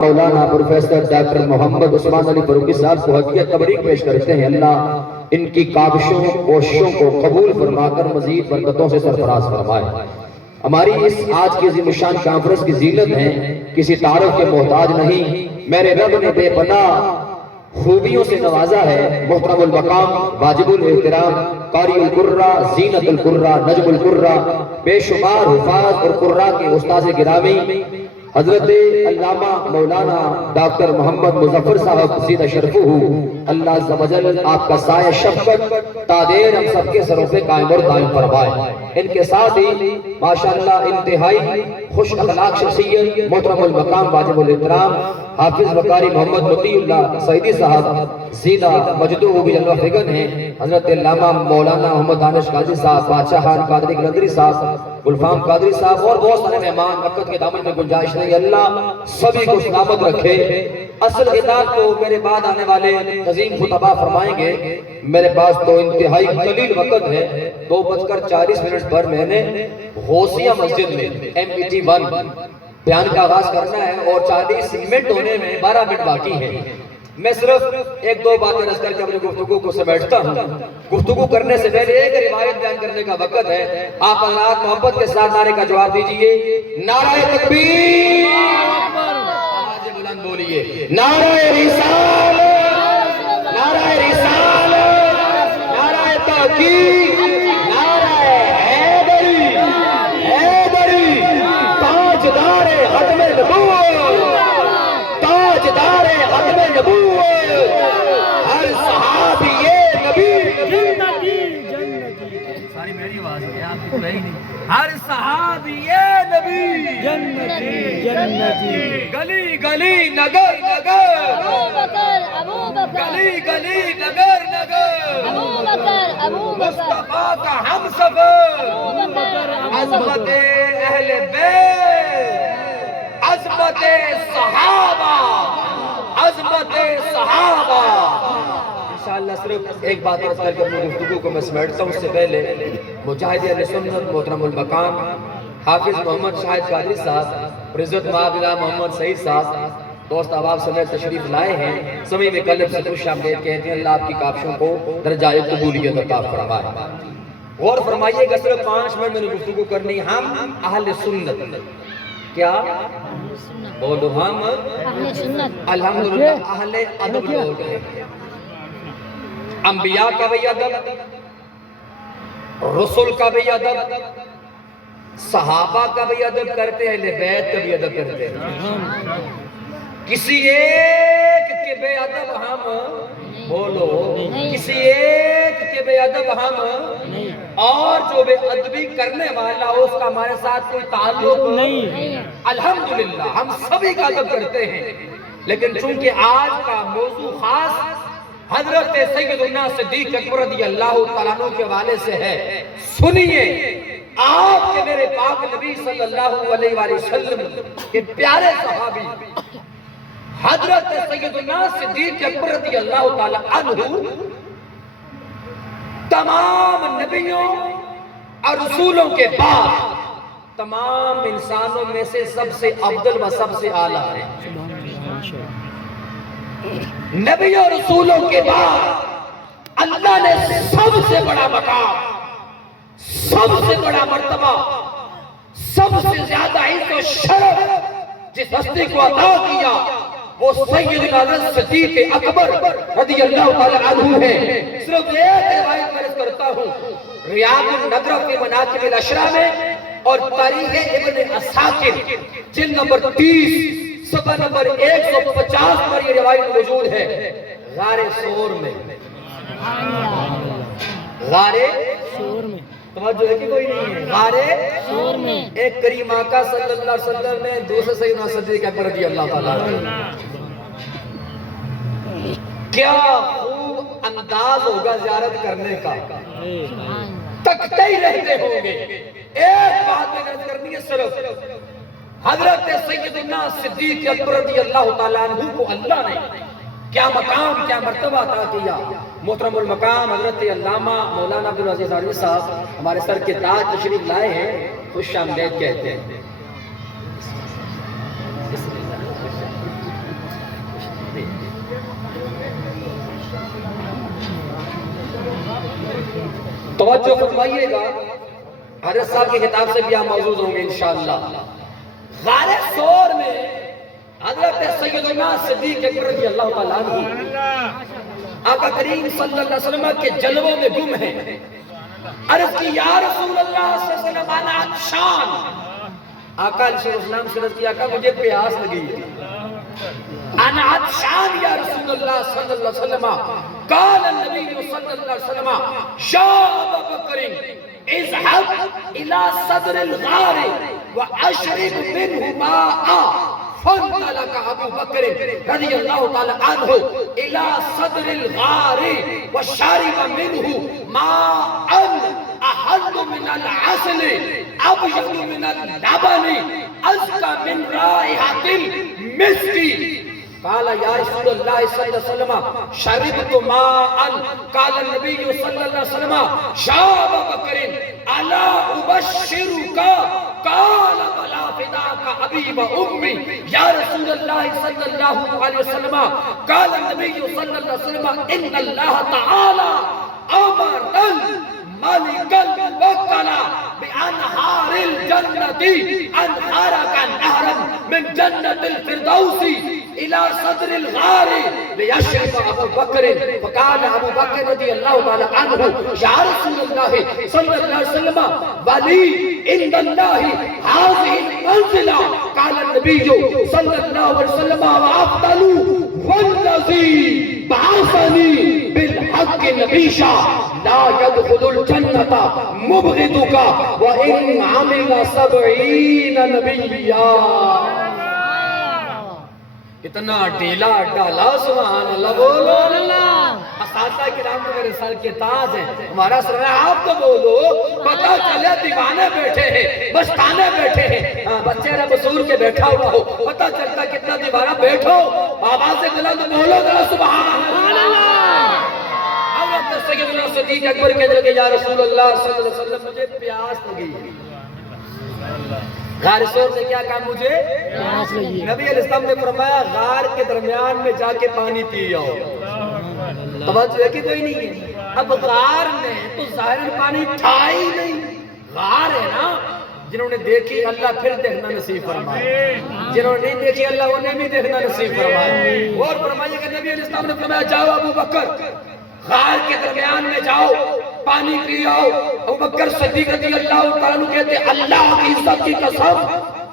مولانا professor doctor Muhammad Usman علی فاروقی صاحب کو ہدیہ تبریک پیش کرتے ہیں۔ اللہ ان کی کاوشوں کوششوں کو قبول فرما کر مزید برکتوں سے سرفراز فرمائے۔ ہماری اس آج کی عظیم الشان کانفرنس کی زینت ہے، کسی تعارف کے محتاج نہیں، میرے رب نے بے پناہ خوبیوں سے نوازا ہے۔ محترم المقام، واجب الاحترام، قاری القرہ، زینت القرہ، نجم القرہ، بے شمار حفاظ اور قرہ کے استاذ گرامی حضرت علامہ مولانا ڈاکٹر محمد مظفر صاحب زیدہ شرفہ، اللہ عز و جل آپ کا سایہ شفقت تادیر ہم سب کے سروں پہ قائم اور دائم فرمائے۔ ان کے ساتھ ہی ماشاءاللہ انتہائی خوش اخلاق شخصیت محترم المقام واجب الاحترام حافظ وقاری محمد مطیع اللہ سعیدی صاحب زیدہ مجدوہ جلوہ فگن ہیں۔ حضرت علامہ مولانا محمد دانش قادری صاحب، بادشاہ خان قادری قلندری صاحب، گلفام قادری صاحب اور بہت سارے مہمان، وقت کے دامن میں گنجائش نہیں، اللہ سبھی کو سلامت رکھے۔ اصل خطاب تو میرے بعد آنے والے عظیم خطبہ فرمائیں گے، میرے پاس تو انتہائی قلیل وقت ہے۔ 2:40 پر میں نے غوثیہ مسجد میں MPT1 بیان کا آغاز کرنا ہے اور 40 منٹ ہونے میں 12 منٹ باقی ہے۔ میں صرف ایک دو باتیں رس کر کے اپنی گفتگو کو سمیٹتا ہوں۔ گفتگو کرنے سے پہلے ایک روایت بیان کرنے کا وقت ہے۔ آپ حضرات محبت کے ساتھ نعرے کا جواب دیجئے، نعرہ تکبیر، آواز بلند بولیے، نعرہ رسالت، نعرہ رسالت، نعرہ تحقیق، نعرہ حیدری، حیدری، تاجدار ختم نبوت، تاجدار ختم نبوت، ہر صحابی نبی جنتی، ساری میری آواز ہے، آپ کی کوئی نہیں، ہر صحابی نبی جنتی، جنتی، گلی گلی نگر نگر، گلی گلی نگر نگر، مصطفیٰ کا ہم سفر، عظمت اہل بیت، عظمت صحابہ، عظمت صحابہ۔ انشاءاللہ صرف ایک بات عرض کر کے اپنی گفتگو کو میں سمیٹتا ہوں۔ اس سے پہلے مجاہد اہل سنت محترم المقام حافظ محمد شاہد قادری صاحب، عزت معابلہ محمد سعید صاحب دوست احباب سمیت تشریف لائے ہیں، سمی میں قلب سے خوش آمدید کہتے ہیں۔ اللہ آپ کی کاوشوں کو درجۂ قبولیت عطا فرمائے۔ غور فرمائیے گا، صرف 5 منٹ میں نے گفتگو کرنی۔ ہم اہل سنت، کیا بولو، ہم الحمدللہ اہل ادب لوگ ہیں۔ انبیاء کا بھی ادب، رسول کا بھی ادب، صحابہ کا بھی ادب کرتے ہیں، اہل بیت کا بھی ادب کرتے ہیں۔ کسی ایک کے بے ادب ہم، بولو، کسی ایک کے بے ادب ہم، اور جو بے ادبی کرنے والا اس کا ہمارے ساتھ کوئی تعلق نہیں۔ الحمدللہ ہم سبھی کا ادب کرتے ہیں، لیکن چونکہ آج کا موضوع خاص حضرت سیدنا صدیق اکبر رضی اللہ تعالیٰ عنہ کے حوالے سے ہے، سنیے آپ کے میرے پاک نبی صلی اللہ علیہ وآلہ وسلم کے پیارے صحابی حضرت سیدنا صدیق اکبر رضی اللہ تعالیٰ عنہ تمام نبیوں اور رسولوں کے بعد تمام انسانوں میں سے سب سے افضل و سب سے اعلیٰ ہے۔ نبی اور رسولوں کے بعد اللہ نے سب سے بڑا مقام، سب سے بڑا مرتبہ، سب سے زیادہ عزت و شرف جس ہستی کو عطا کیا وہ سیدنا صدیق اکبر رضی اللہ تعالیٰ عنہ ہے۔ صرف ایک روایت میں کرتا ہوں، ریاض النظرہ فی مناقب الاشرا میں اور تاریخ ابن عساکر جلد نمبر 30 صفحہ نمبر 150 پر یہ روایت موجود ہے۔ غار ثور میں، غار ثور میں، توجہ ہے کہ کوئی نہیں ہے؟ غار ثور میں ایک کریم آقا صلی اللہ علیہ وسلم نے دوسرے سیدنا صدیق اکبر رضی اللہ تعالیٰ عنہ، کیا خوب انداز ہوگا زیارت کرنے کا، تکتے ہی رہتے ہوں گے۔ ایک بات میں عرض کرنی ہے، صرف حضرت سیدنا صدیق اکبر رضی اللہ تعالیٰ عنہ کو اللہ نے کیا مقام، کیا مرتبہ عطا کیا۔ محترم المقام حضرت علامہ مولانا عبدالعزیز آلوی صاحب ہمارے سر کے تاج تشریف لائے ہیں، خوش آمدید کہتے ہیں۔ توجہ فرمائیے گا، حضرت صاحب کی کتاب سے بھی آپ موجود ہوں گے انشاءاللہ۔ غار ثور میں حضرت سیدنا صدیق اکبر رضی اللہ تعالیٰ عنہ آقا کریم صلی اللہ علیہ وسلم کے جلووں میں گم ہیں۔ عرض کی یا رسول اللہ صلی اللہ علیہ وسلم انا عطشان، آقا علیہ السلام سے عرض کی آقا مجھے پیاس لگی ہے۔ انا عطشان یا رسول اللہ صلی اللہ علیہ وسلم، قال النبی صلی اللہ علیہ وسلم یا ابا بکر اذهب الى صدر الغار واشرب منه ماء، فانطلق ابو بکر رضی اللہ تعالی عنہ الى صدر الغار وشرب منه ماء احل من العسل ابيض من اللبن ازكى من رائحة المسك۔ قال یا رسول اللہ صلی اللہ علیہ وسلم شربت ماء، قال النبی صلی اللہ علیہ وسلم یا ابا بکر الا ابشرک، قال بلا فداک ابی و امی، یا رسول اللہ صلی اللہ علیہ وسلم قال النبی صلی اللہ علیہ وسلم ان اللہ تعالی امر الملك الموکل بانہار الجنت انہارک نہرا من جنت الفردوس الى صدر الغار ليشرب ابو بکر، فقال ابو بکر رضی اللہ تعالی عنہ یا رسول اللہ صلی اللہ علیہ وسلم ولی عند اللہ هذه المنزلہ، قال النبی صلی اللہ علیہ وسلم وافضل والذی بعثنی بالحق نبیشا لا يدخل الجنة مبغضك وإن عمل 70 نبيا۔ اتنا ڈیلا ڈالا سبحان اللہ، بولو اللہ۔ اساتذہ کرام تو میرے سر کے تاج ہیں، ہمارا سر ہے، آپ تو بولو، پتہ چلے دیوانے بیٹھے ہیں، مستانے بیٹھے ہیں، بچے رب سور کے بیٹھا ہوا ہو، پتہ چلتا کتنا دیوانہ بیٹھو، آواز سے ملا تو بولو ذرا سبحان اللہ۔ حضرت سیدنا صدیق اکبر کہنے لگے یا رسول اللہ صلی اللہ علیہ وسلم مجھے پیاس لگی۔ غار ثور سے کیا کہا مجھے پیاس لگی؟ نبی علیہ السلام نے فرمایا غار کے درمیان میں جا کے پانی پی آؤ۔ توجہ ہے کہ کوئی نہیں ہے؟ اب غار میں تو ظاہر پانی تھا ہی نہیں، غار ہے نا، جنہوں نے دیکھی اللہ پھر دیکھنا نصیب فرمائے، جنہوں نے نہیں دیکھی اللہ انہیں بھی دیکھنا نصیب فرمائے۔ اور فرمائیے کہ نبی علیہ السلام نے فرمایا جاؤ ابو بکر غار کے درمیان میں جاؤ پانی پی آؤ۔ ابو بکر صدیق رضی اللہ تعالیٰ عنہ کہتے اللہ کی عزت کی قسم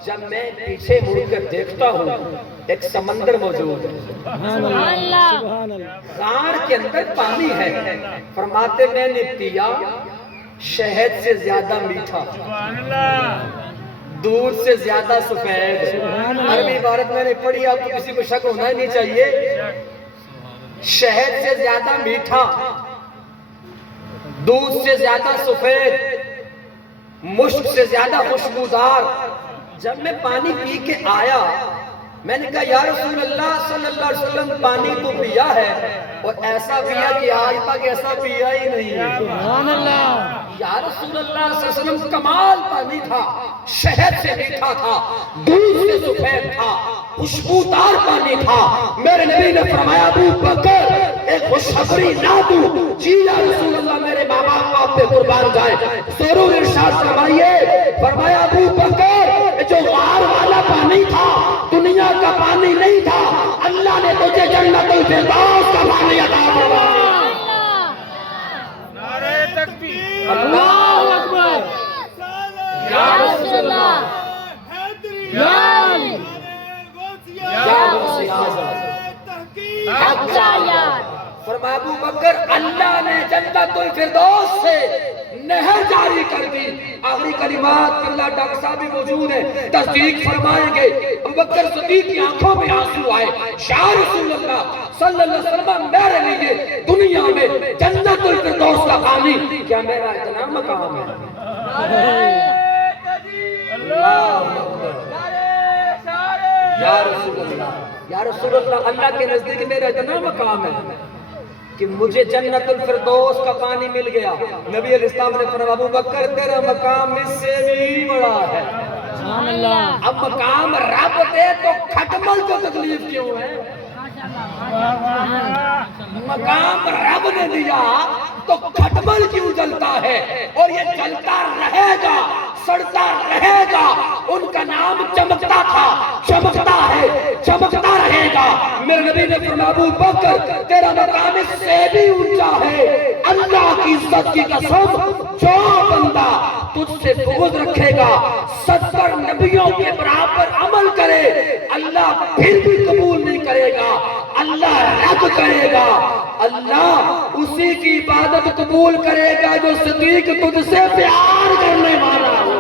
جب میں پیچھے مڑ کر دیکھتا ہوں ایک سمندر موجود ہے، غار کے اندر پانی ہے، فرماتے میں نے پیا شہد سے زیادہ میٹھا، دودھ سے زیادہ سفید۔ عربی عبارت میں نے پڑھی، آپ کو کسی کو شک ہونا ہی نہیں چاہیے، شہد سے زیادہ میٹھا، دودھ سے زیادہ سفید، مشک سے زیادہ خوشبودار۔ جب میں پانی پی کے آیا میں نے کہا یا رسول اللہ صلی اللہ علیہ وسلم پانی تو پیا ہے اور ایسا پیا کہ آج تک ایسا پیا ہی نہیں ہے۔ سبحان اللہ۔ یا رسول اللہ صلی اللہ علیہ وسلم کمال پانی تھا، شہد سے میٹھا تھا، دودھ سے سفید تھا، خوشبودار پانی تھا۔ میرے نبی نے فرمایا ابو بکر ایک خوشخبری نہ دوں؟ جی یا رسول اللہ میرے ماں باپ آپ پہ قربان جائے۔ ضرور ارشاد فرمائیے۔ فرمایا ابو بکر جو غار والا پانی تھا دنیا کا پانی نہیں تھا، اللہ نے تجھے جنت الفردوس کا پانی عطا فرمایا۔ نعرہ تکبیر، اللہ اکبر، یا رسول اللہ، یا علی، یا غوث اعظم، حق چاہیے۔ فرمایا ابو بکر اللہ نے جنت الفردوس سے نہر جاری کر دی۔ آخری کلمات اللہ ڈاکٹر صاحب بھی موجود ہیں، تصدیق فرمائیں گے۔ ابو بکر صدیق کی آنکھوں میں آنسو آئے، یا رسول اللہ صلی اللہ علیہ وسلم میرے لیے دنیا میں جنت الفردوس کا پانی کیا میرا اتنا مقام ہے؟ یا رسول اللہ، یا رسول اللہ اللہ کے نزدیک میرا اتنا مقام ہے کہ مجھے جنت الفردوس کا پانی مل گیا۔ نبی علیہ السلام نے فرمایا ابو بکر تیرا مقام اس سے بھی بڑا ہے۔ اب مقام رب دے تو کھٹمل کو تکلیف کیوں ہے؟ مقام رب نے دیا تو کھٹمل کیوں جلتا ہے اور یہ جلتا رہے گا، سڑتا رہے گا۔ ان کا نام چمکتا تھا، چمکتا ہے، چمکتا رہے گا۔ میرے نبی نے فرمایا ابو بکر تیرا مقام اس سے بھی اونچا ہے، اللہ کی عزت کی قسم جو بندہ تجھ سے بغض رکھے گا، 70 نبیوں کے برابر عمل کرے، اللہ پھر بھی قبول نہیں کرے گا، اللہ رد کرے گا۔ اللہ اسی کی عبادت قبول کرے گا جو صدیق تجھ سے پیار کرنے والا ہو۔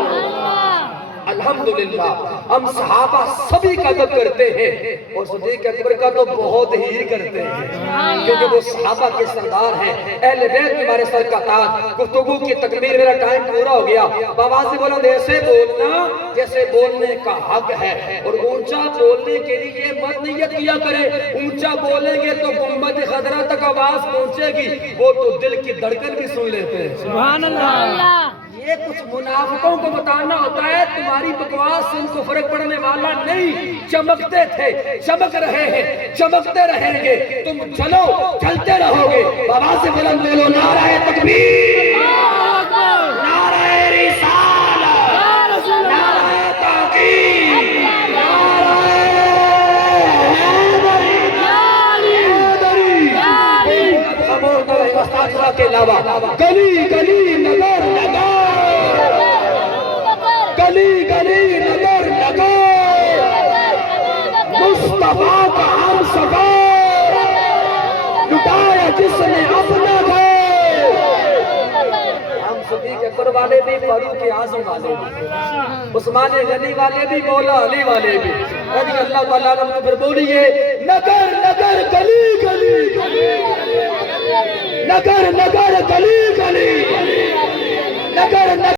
الحمدللہ ہم صحابہ سبھی کا ادب کرتے ہیں اور صدیق اکبر کا تو بہت ہی کرتے ہیں، کیونکہ وہ صحابہ کے سردار ہیں، اہل بیت ہمارے سر کا تاج۔ گفتگو کی تکمیل، میرا ٹائم پورا ہو گیا۔ بآواز بلند ایسے بولنا جیسے بولنے کا حق ہے، اور اونچا بولنے کے لیے مت نیت کیا کرے، اونچا بولیں گے تو گنبد خضرا تک آواز پہنچے گی، وہ تو دل کی دھڑکن بھی سن لیتے ہیں۔ سبحان اللہ۔ یہ کچھ منافقوں کو بتانا ہوتا ہے، تمہاری بکواس سے ان کو فرق پڑنے والا نہیں۔ چمکتے تھے، چمک رہے ہیں، چمکتے رہیں گے، تم چلو چلتے رہو گے۔ آواز سے بلند بولو نعرہ تکبیر، نعرہ رسالت، نعرہ تحقیق، نعرہ حیدری۔ خاموش نہ رہے استاذہ کے علاوہ گلی گلی نگر نگر، گلی گلی نگر نگر، مصطفیٰ کا ہم سفر، لٹایا جس نے اپنا گھر۔ ہم صدیق اکبر والے بھی، فاروق اعظم والے بھی، عثمان غنی والے بھی، مولا علی والے بھی رضی اللہ تعالیٰ عنہ۔ پھر بولیے نگر نگر گلی گلی، نگر نگر گلی گلی،